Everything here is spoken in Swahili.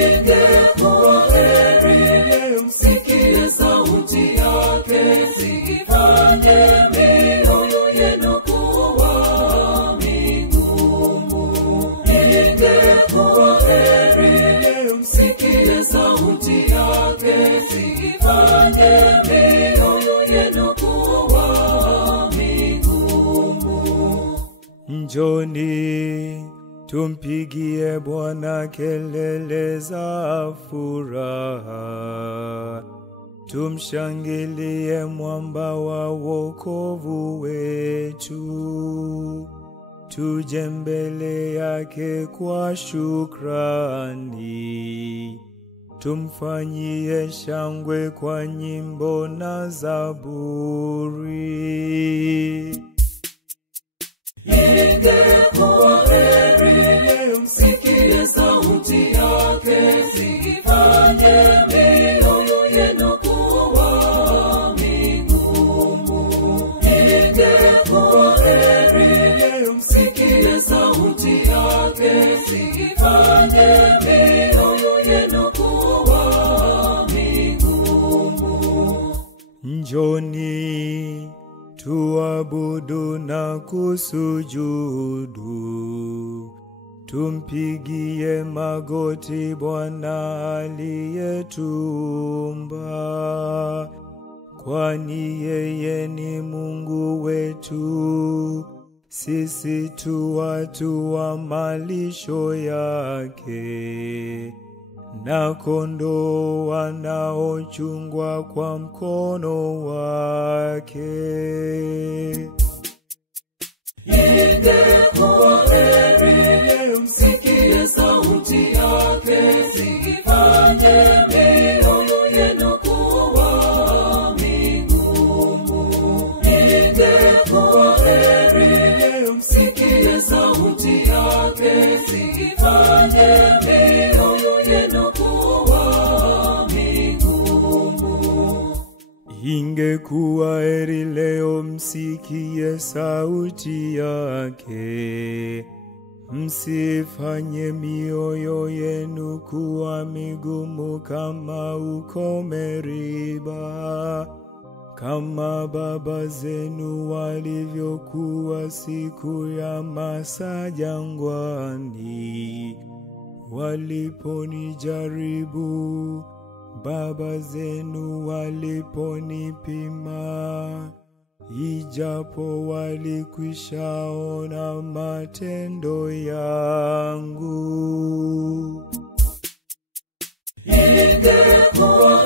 Ingekuwa heri msikie sauti yake, zifanye mioyo yenu kuwa migumu. Ingekuwa heri msikie sauti yake, zifanye mioyo yenu kuwa migumu. Njoni tumpigie Bwana kelele za furaha, tumshangilie mwamba wa wokovu wetu. Tuje mbele yake kwa shukrani, tumfanyie shangwe kwa nyimbo na zaburi. Ingekuwa heri msikie sauti yake, zifanye mioyo yenu kuwa migumu. Ingekuwa heri msikie sauti yake, zifanye mioyo yenu kuwa migumu. Njoni tuabudu na kusujudu, tumpigie magoti Bwana aliyetuumba, kwani yeye ni Mungu wetu, sisi tu watu wa malisho yake, na kondoo wanaochungwa kwa mkono wake. Ingekuwa heri msikie sauti yake, zifanye mioyo yenu kuwa migumu. Ingekuwa heri msikie sauti yake, zifanye mioyo yenu kuwa migumu. Ingekuwa heri leo msikie sauti yake, msifanye mioyo yenu kuwa migumu kama uko Meriba, kama baba zenu walivyokuwa siku ya Masa jangwani, waliponijaribu, baba zenu waliponipima, ijapo walikwishaona matendo yangu. Ingekuwa